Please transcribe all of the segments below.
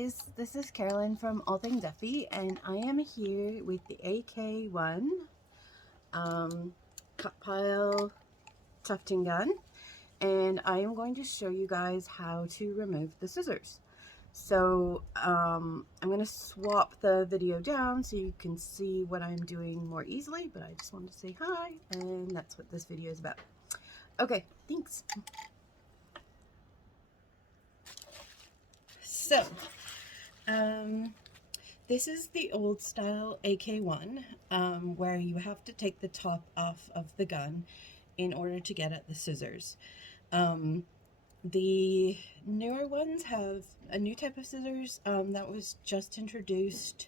guys, this is Carolyn from All Things Duffy, and I am here with the AK-I cut pile tufting gun, and I am going to show you guys how to remove the scissors. So I'm going to swap the video down so you can see what I'm doing more easily, but I just wanted to say hi, and that's what this video is about. Okay, thanks. So, this is the old style AK-I, where you have to take the top off of the gun in order to get at the scissors. The newer ones have a new type of scissors that was just introduced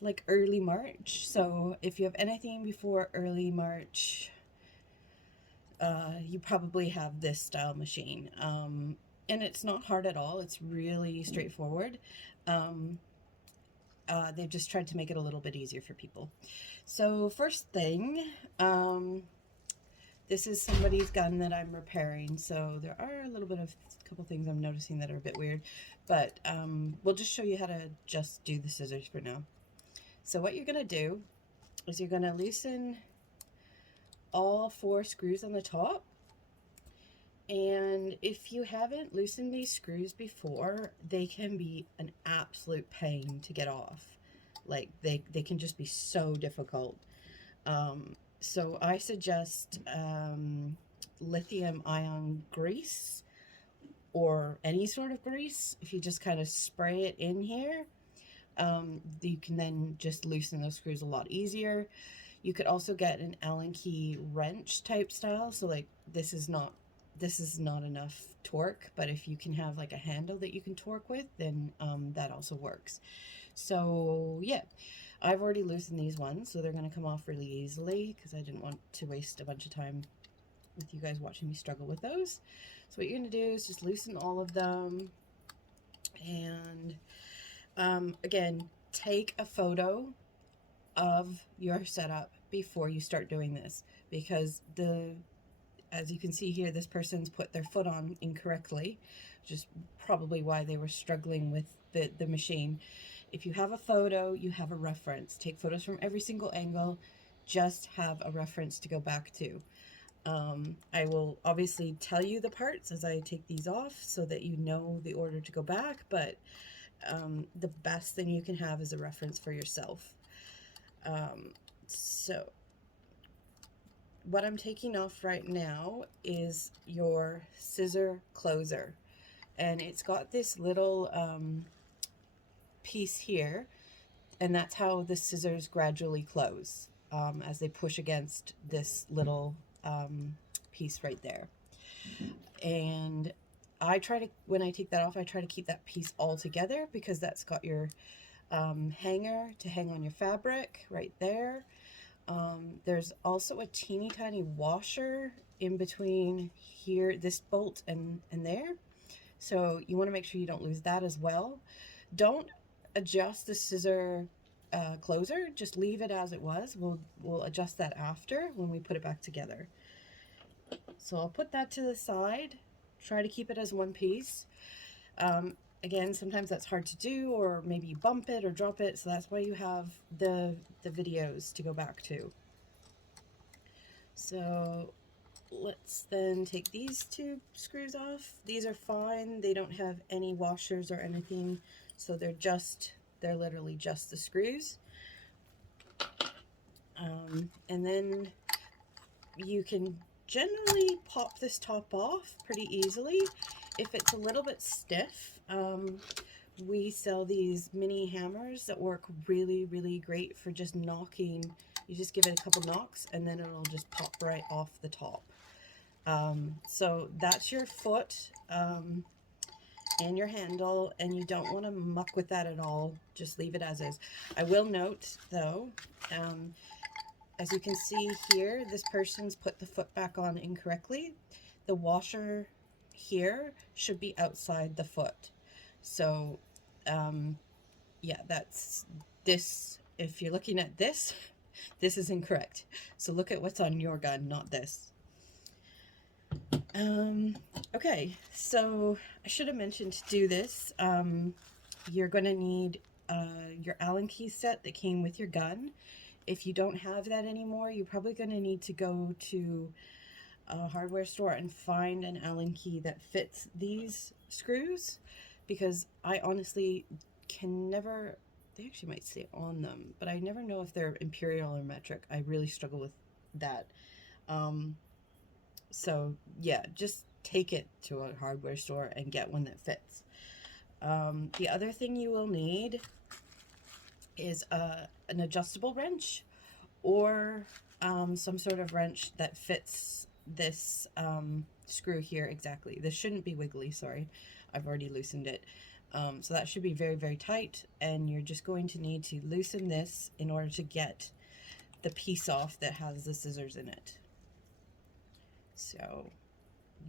like early March. So if you have anything before early March, you probably have this style machine. And it's not hard at all. It's really straightforward. They've just tried to make it a little bit easier for people. So first thing, this is somebody's gun that I'm repairing. So there are a couple things I'm noticing that are a bit weird, but we'll just show you how to just do the scissors for now. So what you're gonna do is you're gonna loosen all 4 screws on the top. And if you haven't loosened these screws before, they can be an absolute pain to get off. Like they can just be so difficult. So I suggest lithium ion grease or any sort of grease. If you just kind of spray it in here, you can then just loosen those screws a lot easier. You could also get an Allen key wrench type style. So like this is not enough torque, but if you can have like a handle that you can torque with, then that also works. So yeah, I've already loosened these ones, so they're going to come off really easily because I didn't want to waste a bunch of time with you guys watching me struggle with those. So what you're going to do is just loosen all of them, and again, take a photo of your setup before you start doing this, because as you can see here, this person's put their foot on incorrectly, which is probably why they were struggling with the machine. If you have a photo, you have a reference. Take photos from every single angle, just have a reference to go back to. I will obviously tell you the parts as I take these off so that you know the order to go back, but the best thing you can have is a reference for yourself. So what I'm taking off right now is your scissor closer, and it's got this little piece here, and that's how the scissors gradually close as they push against this little piece right there. And when I take that off, I try to keep that piece all together, because that's got your hanger to hang on your fabric right there. There's also a teeny tiny washer in between here, this bolt and there. So you want to make sure you don't lose that as well. Don't adjust the scissor closer, just leave it as it was. We'll adjust that after when we put it back together. So I'll put that to the side, try to keep it as one piece. Again, sometimes that's hard to do, or maybe you bump it or drop it, so that's why you have the videos to go back to. So let's then take these 2 screws off. These are fine, they don't have any washers or anything, so they're literally just the screws. And then you can generally pop this top off pretty easily. If it's a little bit stiff, we sell these mini hammers that work really, really great for just knocking. You just give it a couple knocks and then it'll just pop right off the top. So that's your foot and your handle, and you don't want to muck with that at all. Just leave it as is. I will note though, as you can see here, this person's put the foot back on incorrectly. The washer here should be outside the foot. So yeah, that's this. If you're looking at this, this is incorrect. So look at what's on your gun, not this. Okay, so I should have mentioned to do this. you're going to need your Allen key set that came with your gun. If you don't have that anymore, you're probably going to need to go to a hardware store and find an Allen key that fits these screws, because I honestly can never, they actually might say on them, but I never know if they're imperial or metric. I really struggle with that. So yeah, just take it to a hardware store and get one that fits. The other thing you will need is an adjustable wrench, or some sort of wrench that fits this screw here exactly. This shouldn't be wiggly, sorry. I've already loosened it. So that should be very, very tight, and you're just going to need to loosen this in order to get the piece off that has the scissors in it. So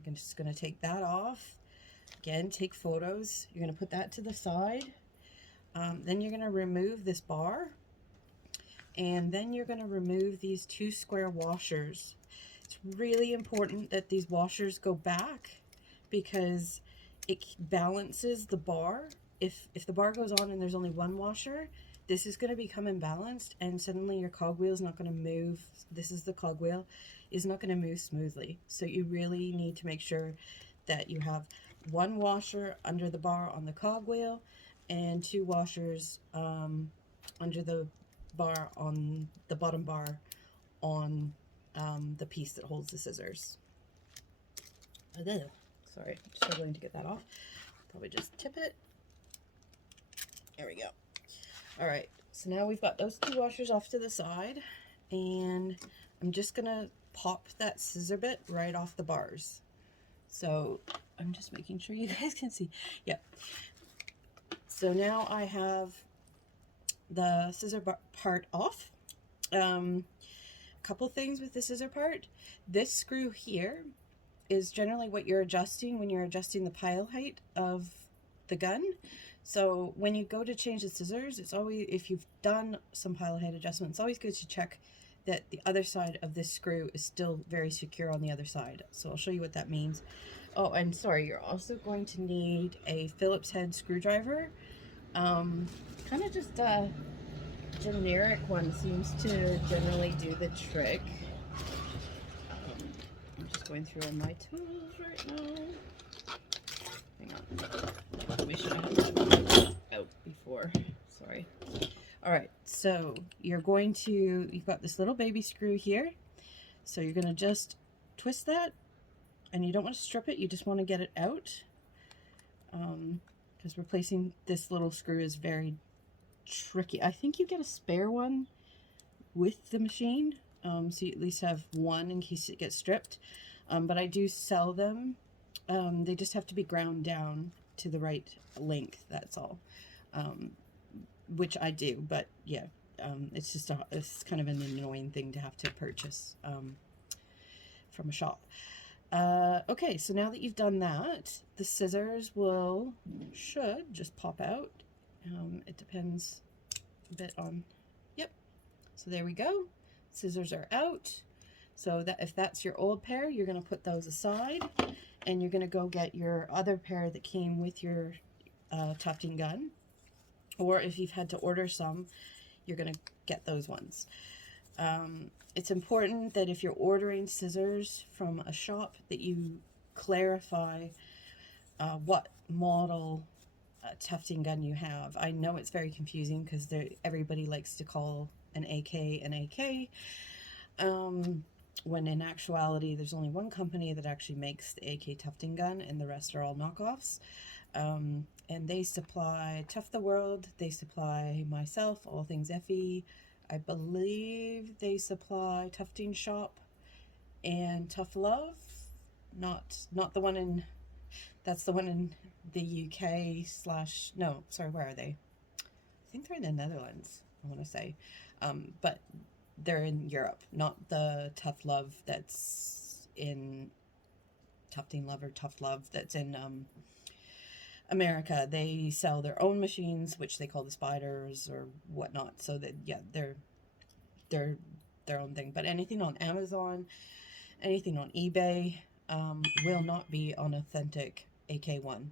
I'm just going to take that off. Again, take photos. You're going to put that to the side. Then you're going to remove this bar, and then you're going to remove these two square washers. It's really important that these washers go back, because it balances the bar. If the bar goes on and there's only one washer, this is going to become imbalanced, and suddenly your cogwheel is not going to move. This is the cogwheel, is not going to move smoothly. So you really need to make sure that you have one washer under the bar on the cogwheel and two washers under the bar on the bottom bar on the piece that holds the scissors. Sorry, I'm struggling to get that off. Probably just tip it. There we go. All right, so now we've got those two washers off to the side, and I'm just gonna pop that scissor bit right off the bars. So I'm just making sure you guys can see. Yep. So now I have the scissor part off. Couple things with the scissor part. This screw here is generally what you're adjusting when you're adjusting the pile height of the gun. So when you go to change the scissors, it's always, if you've done some pile height adjustment, it's always good to check that the other side of this screw is still very secure on the other side. So I'll show you what that means. Oh, and sorry, you're also going to need a Phillips head screwdriver. Kind of just a generic one seems to generally do the trick. I'm just going through all my tools right now. Hang on. Let me show you out before. Sorry. Alright, so you've got this little baby screw here. So you're going to just twist that, and you don't want to strip it, you just want to get it out. Because replacing this little screw is very tricky. I think you get a spare one with the machine, so you at least have one in case it gets stripped. But I do sell them. They just have to be ground down to the right length, that's all. Which I do, but yeah, it's kind of an annoying thing to have to purchase from a shop. Okay, so now that you've done that, the scissors should just pop out. It depends a bit on, yep. So there we go. Scissors are out. So that if that's your old pair, you're going to put those aside, and you're going to go get your other pair that came with your tufting gun. Or if you've had to order some, you're going to get those ones. It's important that if you're ordering scissors from a shop that you clarify what model tufting gun you have. I know it's very confusing because everybody likes to call an AK an AK, when in actuality there's only one company that actually makes the AK tufting gun, and the rest are all knockoffs. And they supply Tough the World, they supply myself, All Things FE. I believe they supply Tufting Shop and Tough Love. Not the one in, that's the one in the UK / no, sorry, where are they? I think they're in the Netherlands, I want to say. But they're in Europe, not the Tough Love that's in Tufting Love or Tough Love that's in America. They sell their own machines, which they call the spiders or whatnot. So that, yeah, they're their own thing. But anything on Amazon, anything on eBay will not be an authentic AK1.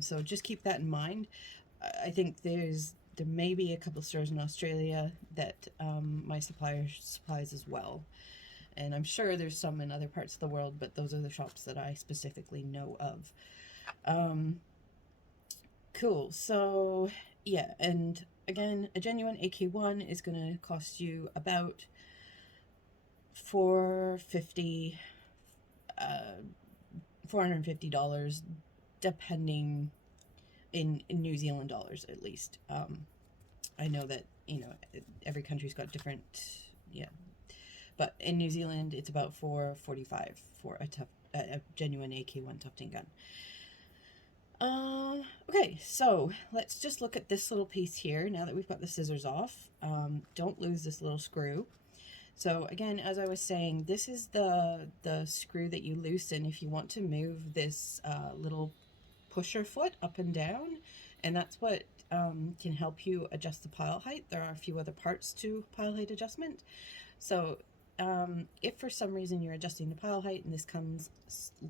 So just keep that in mind. I think there may be a couple stores in Australia that my supplier supplies as well. And I'm sure there's some in other parts of the world, but those are the shops that I specifically know of. Cool. So, yeah, and again, a genuine AK-1 is going to cost you about $450, $450, depending in New Zealand dollars at least. I know that, you know, every country's got different, yeah. But in New Zealand, it's about $445 for a genuine AK-1 tufting gun. Okay, so let's just look at this little piece here now that we've got the scissors off. Don't lose this little screw. So again, as I was saying, this is the screw that you loosen if you want to move this little pusher foot up and down, and that's what can help you adjust the pile height. There are a few other parts to pile height adjustment. So if for some reason you're adjusting the pile height and this comes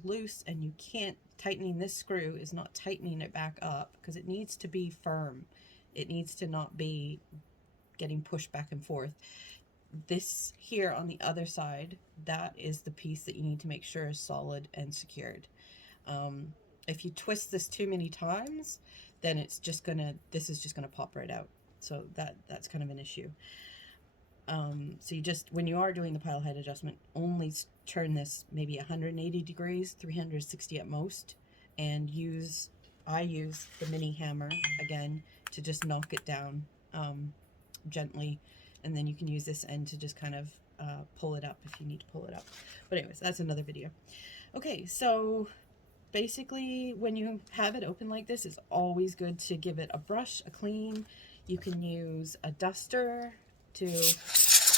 loose and you can't, tightening this screw is not tightening it back up, because it needs to be firm. It needs to not be getting pushed back and forth. This here on the other side, that is the piece that you need to make sure is solid and secured. If you twist this too many times, then it's just gonna, this is just gonna pop right out. So that's kind of an issue. So you just, when you are doing the pile height adjustment, only turn this maybe 180 degrees, 360 at most, and I use the mini hammer again to just knock it down gently, and then you can use this end to just kind of pull it up if you need to pull it up. But anyways, that's another video. Okay, so basically when you have it open like this, it's always good to give it a brush, a clean. You can use a duster to just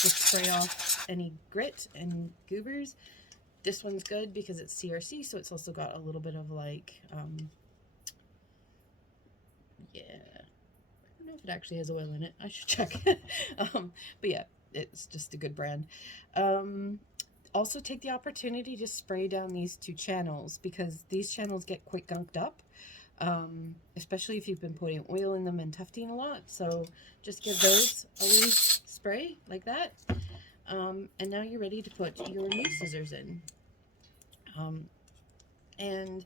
spray off any grit and goobers. This one's good because it's CRC, so it's also got a little bit of like, yeah, I don't know if it actually has oil in it. I should check. But yeah, it's just a good brand. Also take the opportunity to spray down these two channels, because these channels get quite gunked up, especially if you've been putting oil in them and tufting a lot. So just give those a wee spray like that. And now you're ready to put your new scissors in. And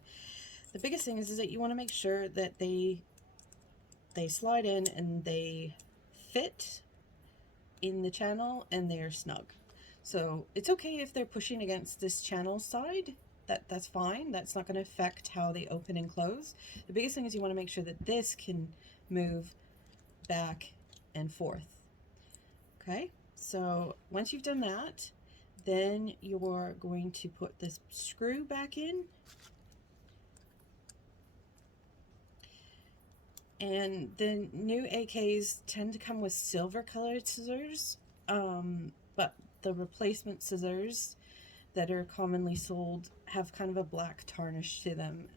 the biggest thing is that you want to make sure that they slide in and they fit in the channel and they're snug. So it's okay if they're pushing against this channel side. That's fine. That's not going to affect how they open and close. The biggest thing is you want to make sure that this can move back and forth. Okay, so once you've done that, then you're going to put this screw back in. And the new AKs tend to come with silver colored scissors, but the replacement scissors that are commonly sold have kind of a black tarnish to them.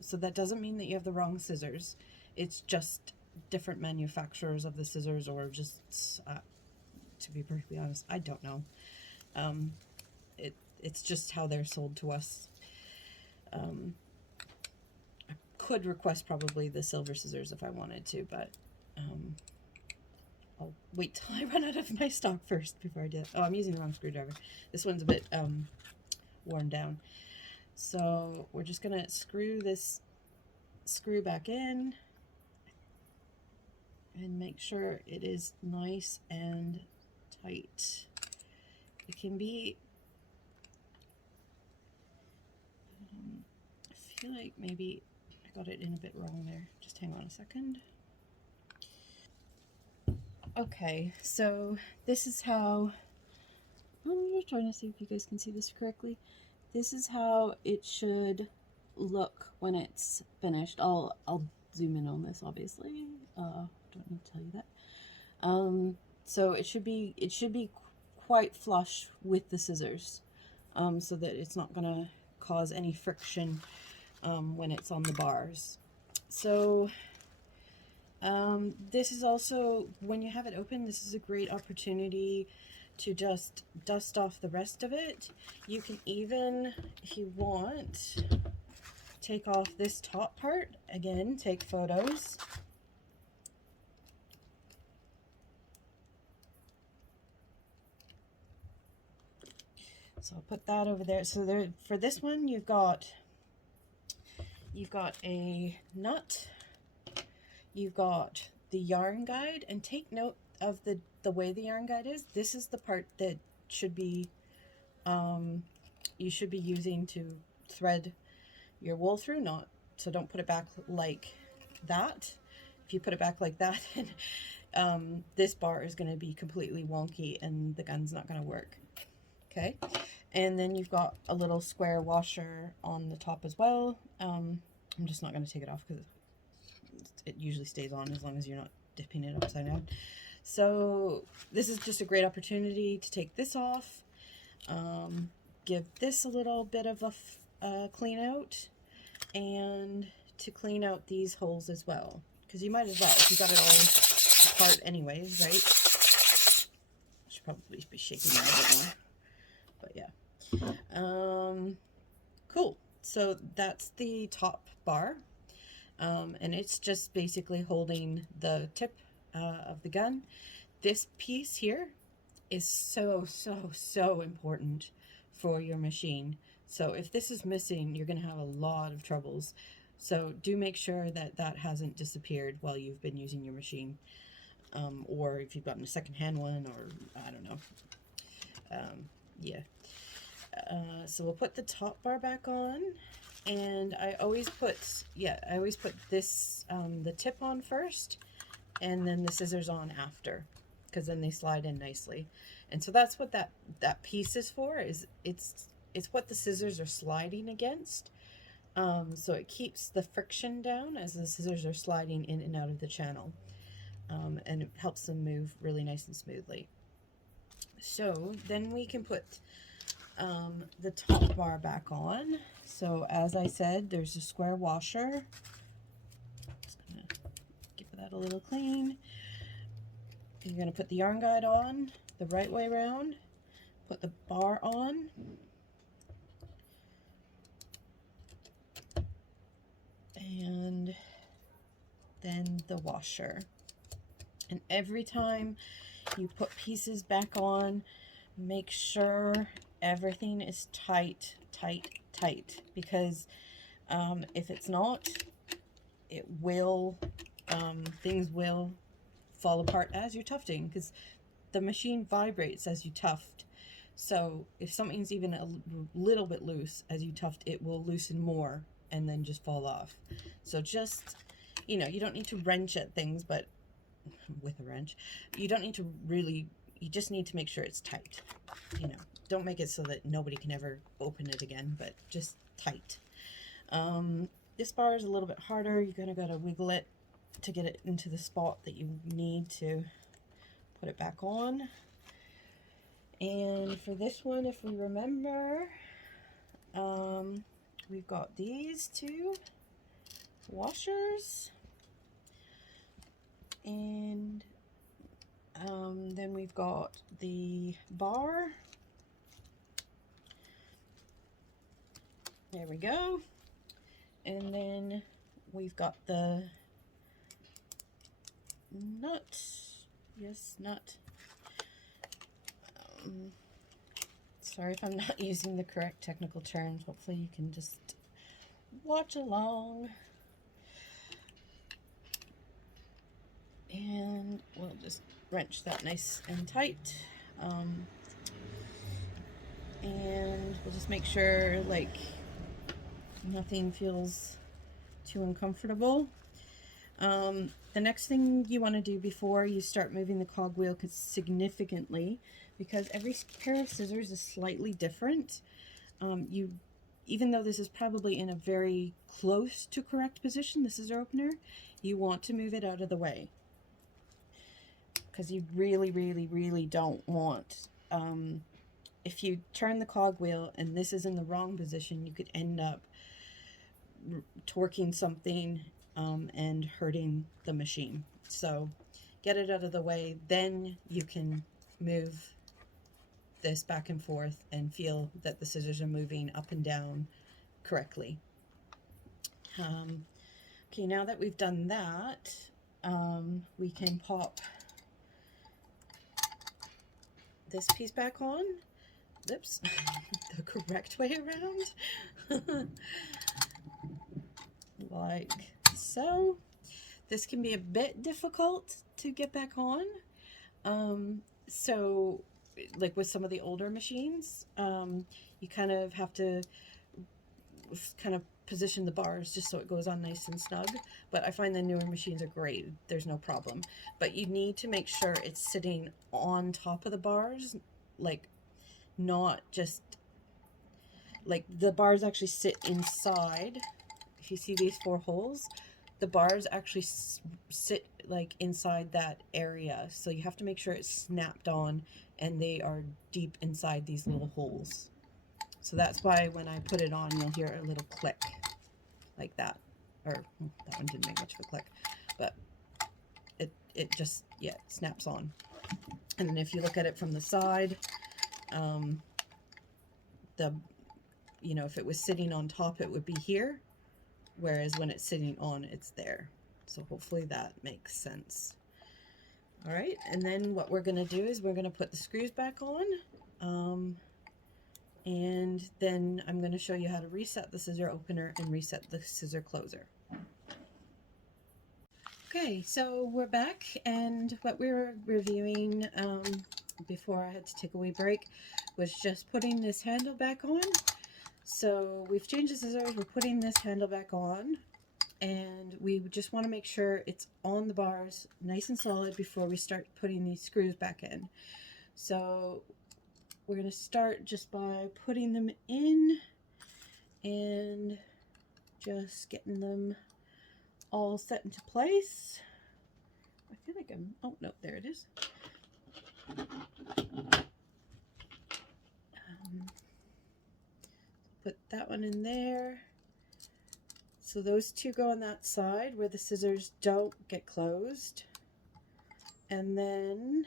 So that doesn't mean that you have the wrong scissors. It's just different manufacturers of the scissors, or just, to be perfectly honest, I don't know. It's just how they're sold to us. I could request probably the silver scissors if I wanted to, but I'll wait till I run out of my stock first before I do it. Oh, I'm using the wrong screwdriver. This one's a bit worn down. So we're just gonna screw this screw back in and make sure it is nice and tight. It can be, I feel like maybe I got it in a bit wrong there. Just hang on a second. Okay, so this is how, I'm just trying to see if you guys can see this correctly. This is how it should look when it's finished. I'll zoom in on this, obviously. Don't need to tell you that. So it should be quite flush with the scissors, so that it's not gonna cause any friction when it's on the bars. So this is also, when you have it open, this is a great opportunity to just dust off the rest of it. You can even, if you want, take off this top part. Again, take photos. So I'll put that over there. So there, for this one, you've got a nut, you've got the yarn guide, and take note of the way the yarn guide is. This is the part that should be you should be using to thread your wool through, not so don't put it back like that. If you put it back like that, this bar is going to be completely wonky and the gun's not going to work. Okay, and then you've got a little square washer on the top as well. I'm just not going to take it off because it usually stays on as long as you're not dipping it upside down. So this is just a great opportunity to take this off, give this a little bit of a clean out, and to clean out these holes as well, because you might as well, if you got it all apart anyways, right? I should probably be shaking that a bit more, but yeah. Cool. So that's the top bar, and it's just basically holding the tip of the gun. This piece here is so important for your machine. So if this is missing, you're going to have a lot of troubles. So do make sure that that hasn't disappeared while you've been using your machine, or if you've gotten a secondhand one, or I don't know. Yeah. So we'll put the top bar back on, and I always put this the tip on first, and then the scissors on after, because then they slide in nicely. And so that's what that piece is for. Is it's what the scissors are sliding against. So it keeps the friction down as the scissors are sliding in and out of the channel, and it helps them move really nice and smoothly. So then we can put the top bar back on. So as I said, there's a square washer. Just gonna give that a little clean. You're gonna put the yarn guide on the right way around, put the bar on, and then the washer. And every time you put pieces back on, make sure everything is tight, because if it's not, it will, things will fall apart as you're tufting, because the machine vibrates as you tuft. So if something's even a little bit loose as you tuft, it will loosen more and then just fall off. So just, you know, you don't need to wrench at things, but with a wrench, you don't need to really, you just need to make sure it's tight. You know, don't make it so that nobody can ever open it again, but just tight. This bar is a little bit harder. You're gonna gotta wiggle it to get it into the spot that you need to put it back on. And for this one, if we remember, we've got these two washers, and then we've got the bar. There we go. And then we've got the nut. Yes, nut. Sorry if I'm not using the correct technical terms. Hopefully you can just watch along. And we'll just wrench that nice and tight. And we'll just make sure like nothing feels too uncomfortable. The next thing you want to do before you start moving the cogwheel significantly, because every pair of scissors is slightly different, even though this is probably in a very close to correct position, the scissor opener, you want to move it out of the way, because you really don't want, if you turn the cogwheel and this is in the wrong position, you could end up torquing something and hurting the machine. So get it out of the way, then you can move this back and forth and feel that the scissors are moving up and down correctly. Okay, now that we've done that, we can pop this piece back on. oops, the correct way around. Like so. This can be a bit difficult to get back on. So like with some of the older machines, you kind of have to kind of position the bars just so it goes on nice and snug. But I find the newer machines are great. There's no problem. But you need to make sure it's sitting on top of the bars, like not just like the bars actually sit inside. If you see these 4 holes, the bars actually sit like inside that area. So you have to make sure it's snapped on and they are deep inside these little holes. So that's why when I put it on, you'll hear a little click like that. Or that one didn't make much of a click, but it just, yeah, snaps on. And then if you look at it from the side, you know, if it was sitting on top, it would be here. Whereas when it's sitting on, it's there. So hopefully that makes sense. All right, and then what we're gonna do is we're gonna put the screws back on. And then I'm gonna show you how to reset the scissor opener and reset the scissor closer. Okay, so we're back, and what we were reviewing before I had to take a wee break was just putting this handle back on. So we've changed the scissors, we're putting this handle back on, and we just want to make sure it's on the bars nice and solid before we start putting these screws back in. So we're going to start just by putting them in and just getting them all set into place. I feel like I'm, oh no, there it is. Put that one in there. So those 2 go on that side where the scissors don't get closed. And then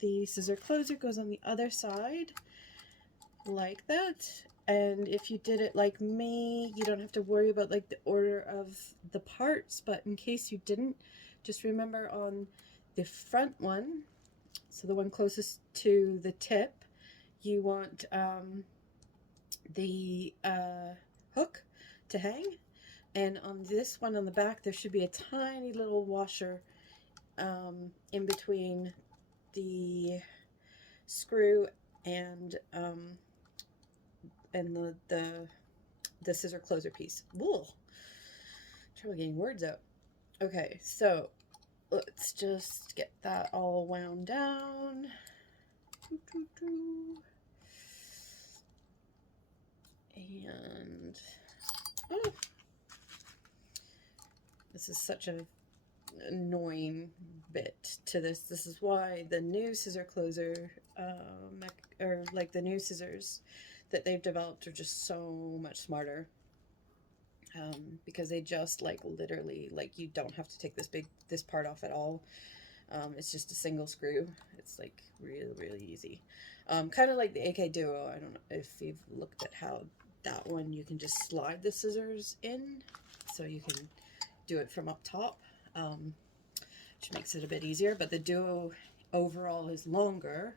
the scissor closer goes on the other side like that. And if you did it like me, you don't have to worry about like the order of the parts, but in case you didn't, just remember on the front one, so the one closest to the tip, you want the hook to hang, and on this one on the back there should be a tiny little washer in between the screw and the scissor closer piece. Whoa, trouble getting words out. Okay, so let's just get that all wound down. And oh, this is such an annoying bit to this. This is why the new scissor closer, or like the new scissors that they've developed, are just so much smarter. Because they just like literally, like, you don't have to take this part off at all. It's just a single screw. It's like really easy. Kind of like the AK Duo. I don't know if you've looked at how that one, you can just slide the scissors in, so you can do it from up top, which makes it a bit easier. But the Duo overall is longer,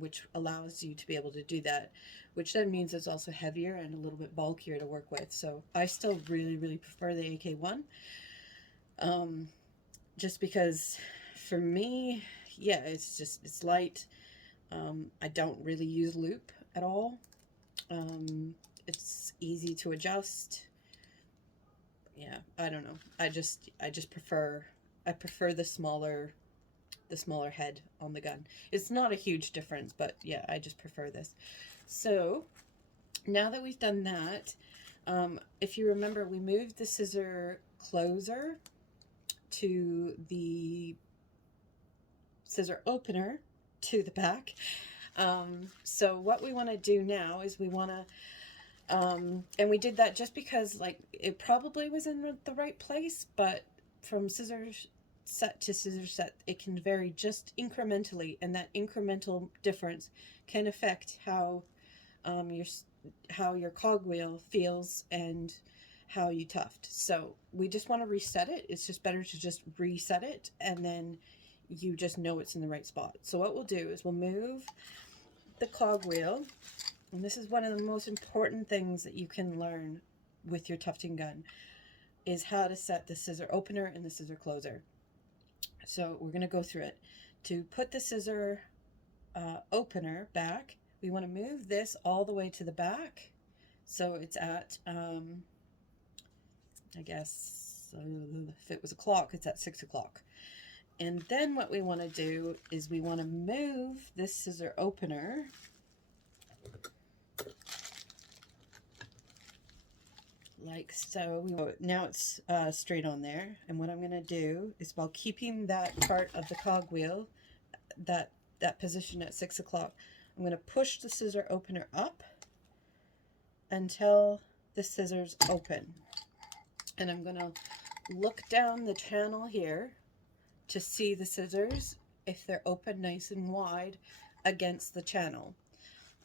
which allows you to be able to do that, which then means it's also heavier and a little bit bulkier to work with. So I still really prefer the AK1, just because for me, yeah, it's light. I don't really use loop at all. It's easy to adjust. Yeah, I don't know. I just prefer the smaller head on the gun. It's not a huge difference, but yeah, I just prefer this. So now that we've done that, if you remember, we moved the scissor closer to the scissor opener to the back. So what we want to do now is we want to, and we did that just because, like, it probably was in the right place, but from scissor set to scissor set, it can vary just incrementally, and that incremental difference can affect how your cogwheel feels and how you tuft. So we just want to reset it. It's just better to just reset it, and then you just know it's in the right spot. So what we'll do is we'll move the cogwheel, and this is one of the most important things that you can learn with your tufting gun, is how to set the scissor opener and the scissor closer. So we're going to go through it. To put the scissor opener back, we want to move this all the way to the back. So it's at, I guess, if it was a clock, it's at 6 o'clock. And then what we want to do is we want to move this scissor opener like so. Now it's straight on there. And what I'm going to do is, while keeping that part of the cogwheel, that position at 6 o'clock, I'm going to push the scissor opener up until the scissors open. And I'm going to look down the channel here to see the scissors, if they're open nice and wide against the channel.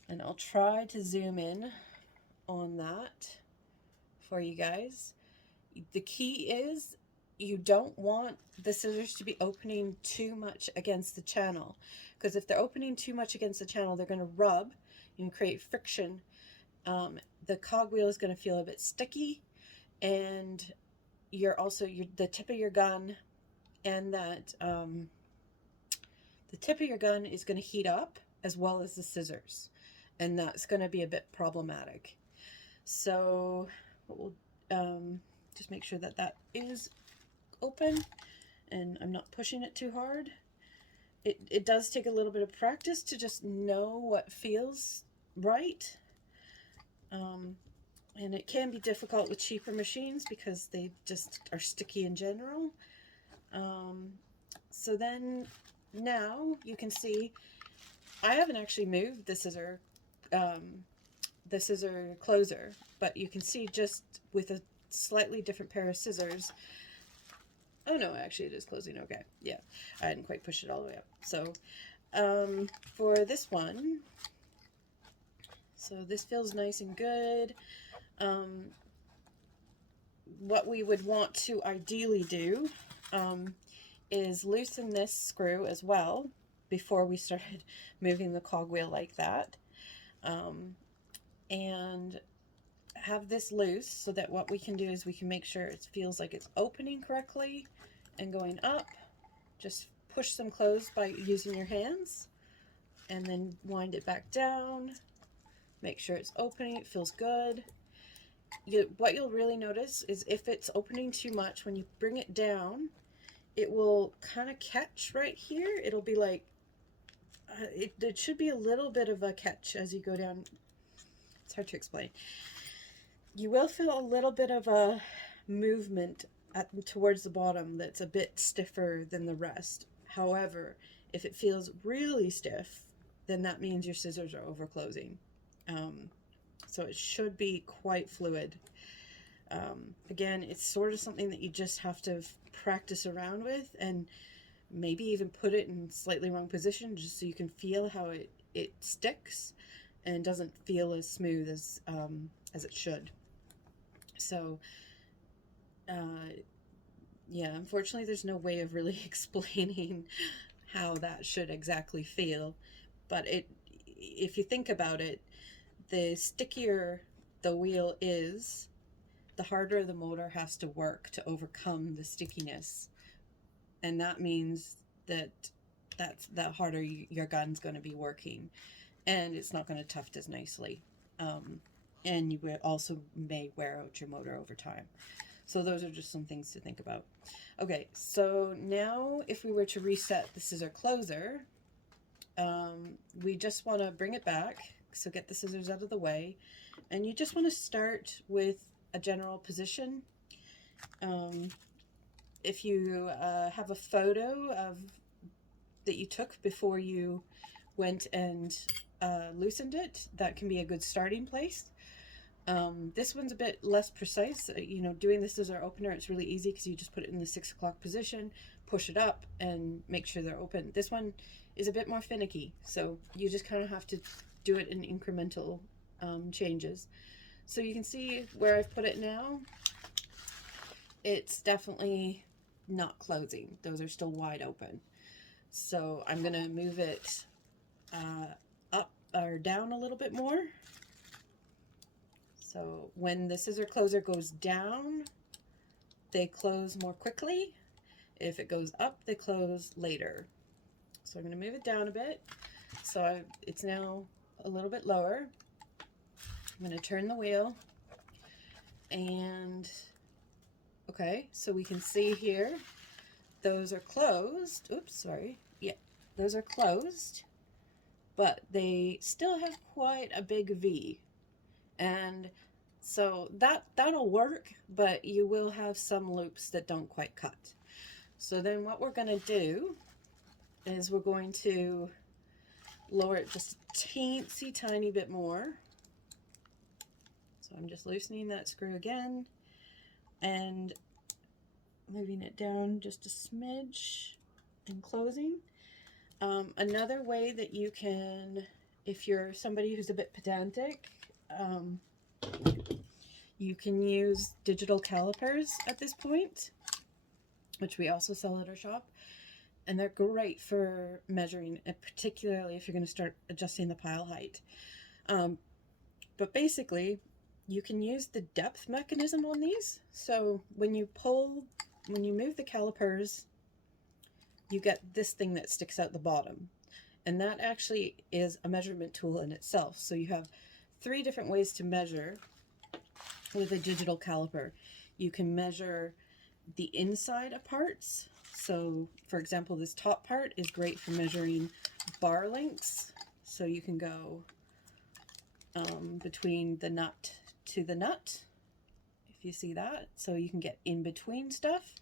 And I'll try to zoom in on that for you guys. The key is, you don't want the scissors to be opening too much against the channel, because if they're opening too much against the channel, they're going to rub and create friction. The cogwheel is going to feel a bit sticky, and the tip of your gun and that the tip of your gun is going to heat up, as well as the scissors, and that's going to be a bit problematic. So we'll just make sure that that is open and I'm not pushing it too hard. It does take a little bit of practice to just know what feels right, and it can be difficult with cheaper machines because they just are sticky in general. So then now you can see I haven't actually moved the scissor closer, but you can see just with a slightly different pair of scissors. Oh no, actually it is closing. Okay, yeah, I didn't quite push it all the way up. So for this one, so this feels nice and good. What we would want to ideally do is loosen this screw as well before we started moving the cogwheel like that, and have this loose so that what we can do is we can make sure it feels like it's opening correctly and going up. Just push them closed by using your hands, and then wind it back down. Make sure it's opening, it feels good. What you'll really notice is if it's opening too much, when you bring it down, it will kind of catch right here. It'll be like, it should be a little bit of a catch as you go down. It's hard to explain. You will feel a little bit of a movement towards the bottom that's a bit stiffer than the rest. However, if it feels really stiff, then that means your scissors are over closing. So it should be quite fluid. Again, it's sort of something that you just have to practice around with, and maybe even put it in slightly wrong position just so you can feel how it sticks and doesn't feel as smooth as it should. So yeah, unfortunately there's no way of really explaining how that should exactly feel, but if you think about it, the stickier the wheel is, the harder the motor has to work to overcome the stickiness, and that means that's the harder your gun's going to be working, and it's not going to tuft as nicely, and you also may wear out your motor over time. So those are just some things to think about. Okay, so now if we were to reset the scissor closer, we just want to bring it back. So get the scissors out of the way, and you just want to start with a general position. If you have a photo that you took before you went and loosened it, that can be a good starting place. This one's a bit less precise. Doing the scissor opener, it's really easy because you just put it in the 6 o'clock position, push it up, and make sure they're open. This one is a bit more finicky, so you just kind of have to do it in incremental changes. So you can see where I've put it now, it's definitely not closing. Those are still wide open. So I'm going to move it up or down a little bit more. So when the scissor closer goes down, they close more quickly. If it goes up, they close later. So I'm going to move it down a bit. So it's now a little bit lower. I'm going to turn the wheel. And okay, so we can see here, those are closed. Oops, sorry. Yeah, those are closed, but they still have quite a big V. And so that'll work, but you will have some loops that don't quite cut. So then what we're going to do is we're going to lower it just a teensy tiny bit more. So I'm just loosening that screw again and moving it down just a smidge and closing. Another way that you can, if you're somebody who's a bit pedantic, you can use digital calipers at this point, which we also sell at our shop, and they're great for measuring, particularly if you're going to start adjusting the pile height. But basically, you can use the depth mechanism on these. So when you move the calipers, you get this thing that sticks out the bottom. And that actually is a measurement tool in itself. So you have 3 different ways to measure with a digital caliper. You can measure the inside of parts. So for example, this top part is great for measuring bar lengths. So you can go between the nut to the nut, if you see that. So you can get in between stuff.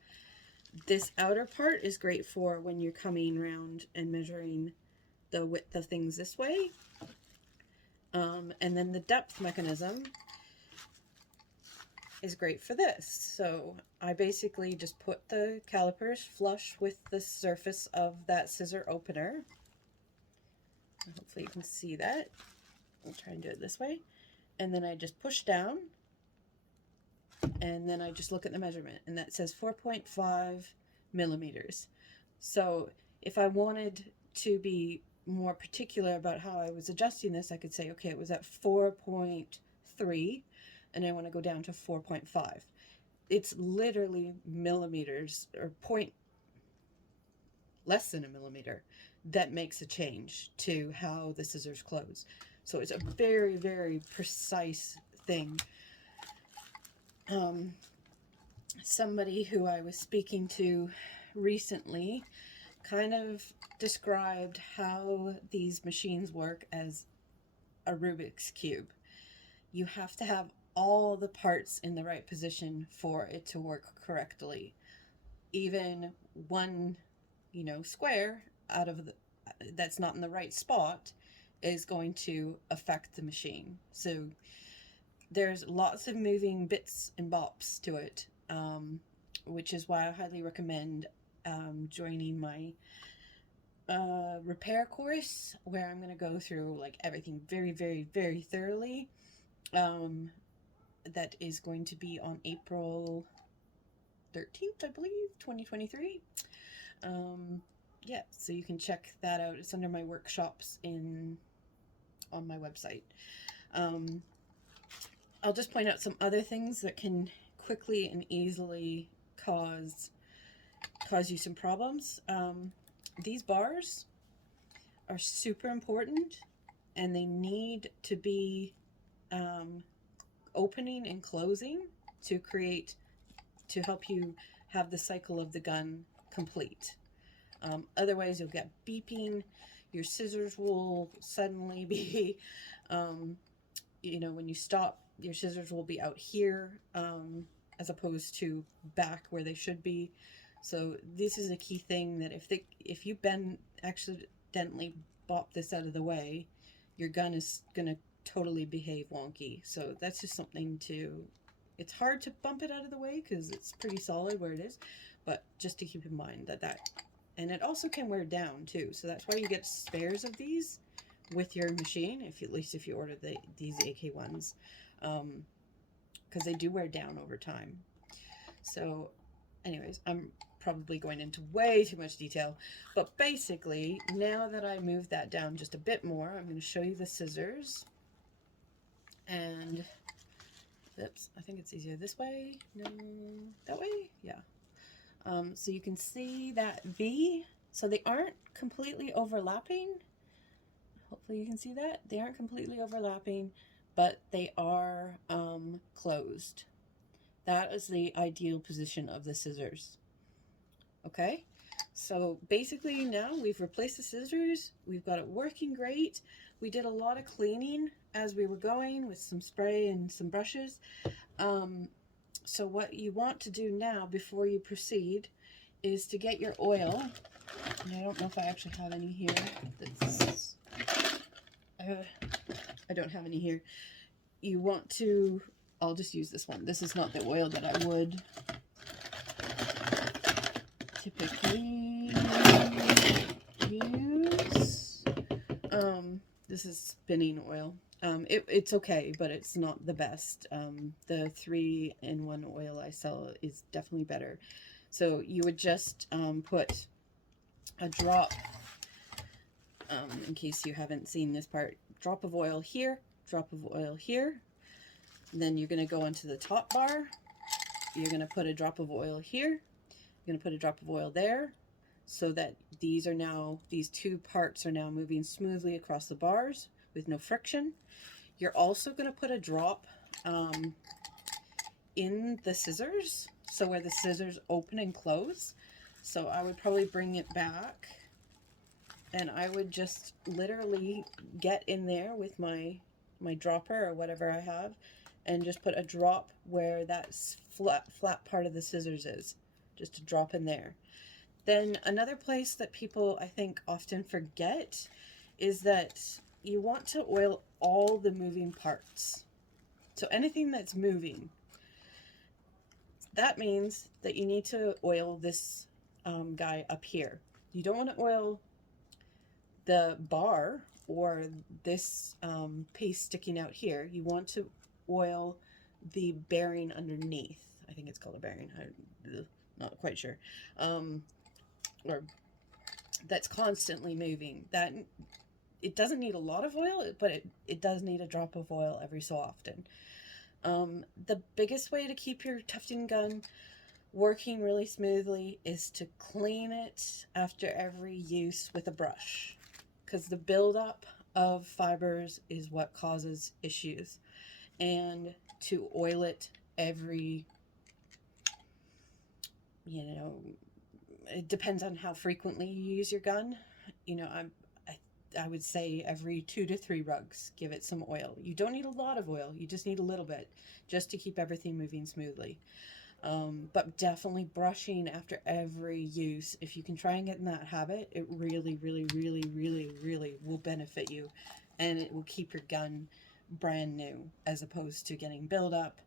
This outer part is great for when you're coming around and measuring the width of things this way. And then the depth mechanism is great for this. So I basically just put the calipers flush with the surface of that scissor opener. Hopefully you can see that. I'll try and do it this way. And then I just push down, and then I just look at the measurement, and that says 4.5 millimeters. So if I wanted to be more particular about how I was adjusting this, I could say, okay, it was at 4.3, and I want to go down to 4.5. It's literally millimeters, or less than a millimeter, that makes a change to how the scissors close. So it's a very, very precise thing. Somebody who I was speaking to recently kind of described how these machines work as a Rubik's Cube. You have to have all the parts in the right position for it to work correctly. Even one, square out of that's not in the right spot is going to affect the machine. So there's lots of moving bits and bops to it, which is why I highly recommend joining my repair course, where I'm going to go through like everything very, very, very thoroughly. That is going to be on April 13th, I believe, 2023. Yeah, so you can check that out. It's under my workshops on my website. I'll just point out some other things that can quickly and easily cause you some problems. These bars are super important, and they need to be opening and closing to help you have the cycle of the gun complete. Otherwise you'll get beeping. Your scissors will suddenly be, when you stop, your scissors will be out here as opposed to back where they should be. So this is a key thing, that if you accidentally bop this out of the way, your gun is going to totally behave wonky. So that's just something it's hard to bump it out of the way because it's pretty solid where it is, but just to keep in mind that and it also can wear down too. So that's why you get spares of these with your machine, at least if you order these AK ones, because they do wear down over time. So anyways, I'm probably going into way too much detail, but basically, now that I moved that down just a bit more, I'm going to show you the scissors. And, oops, I think it's easier this way. No, that way? Yeah. So you can see that V, so they aren't completely overlapping. Hopefully you can see that. They aren't completely overlapping, but they are closed. That is the ideal position of the scissors. Okay, so basically now we've replaced the scissors. We've got it working great. We did a lot of cleaning as we were going with some spray and some brushes. So what you want to do now before you proceed is to get your oil. And I don't know if I actually have any here. I don't have any here. You want to, I'll just use this one. This is not the oil that I would typically use. This is spinning oil. It's okay, but it's not the best. The 3-in-1 oil I sell is definitely better. So you would just put a drop, in case you haven't seen this part, drop of oil here, drop of oil here. And then you're going to go onto the top bar. You're going to put a drop of oil here. You're going to put a drop of oil there, so that these two parts are now moving smoothly across the bars with no friction. You're also going to put a drop in the scissors, so where the scissors open and close. So I would probably bring it back, and I would just literally get in there with my dropper or whatever I have, and just put a drop where that flat part of the scissors is. Just a drop in there. Then another place that people, I think, often forget is that you want to oil all the moving parts. So anything that's moving, that means that you need to oil this guy up here. You don't want to oil the bar or this piece sticking out here. You want to oil the bearing underneath. I think it's called a bearing. I'm not quite sure. Or that's constantly moving. That it doesn't need a lot of oil, but it does need a drop of oil every so often. The biggest way to keep your tufting gun working really smoothly is to clean it after every use with a brush, because the buildup of fibers is what causes issues. And to oil it every, it depends on how frequently you use your gun. I would say every 2 to 3 rugs, give it some oil. You don't need a lot of oil. You just need a little bit, just to keep everything moving smoothly. But definitely brushing after every use. If you can try and get in that habit, it really, really, really, really, really will benefit you. And it will keep your gun brand new, as opposed to getting buildup.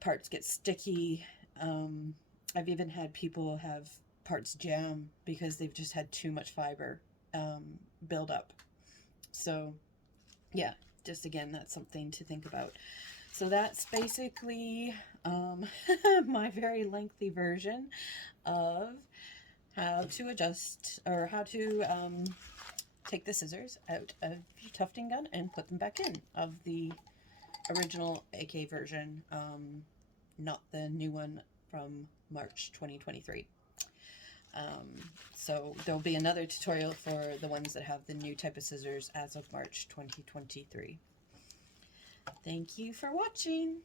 Parts get sticky. I've even had people have parts jam because they've just had too much fiber build up. So yeah, just again, that's something to think about. So that's basically my very lengthy version of how to adjust, or how to take the scissors out of your tufting gun and put them back in, of the original AK version, not the new one from March 2023. So there'll be another tutorial for the ones that have the new type of scissors as of March 2023. Thank you for watching.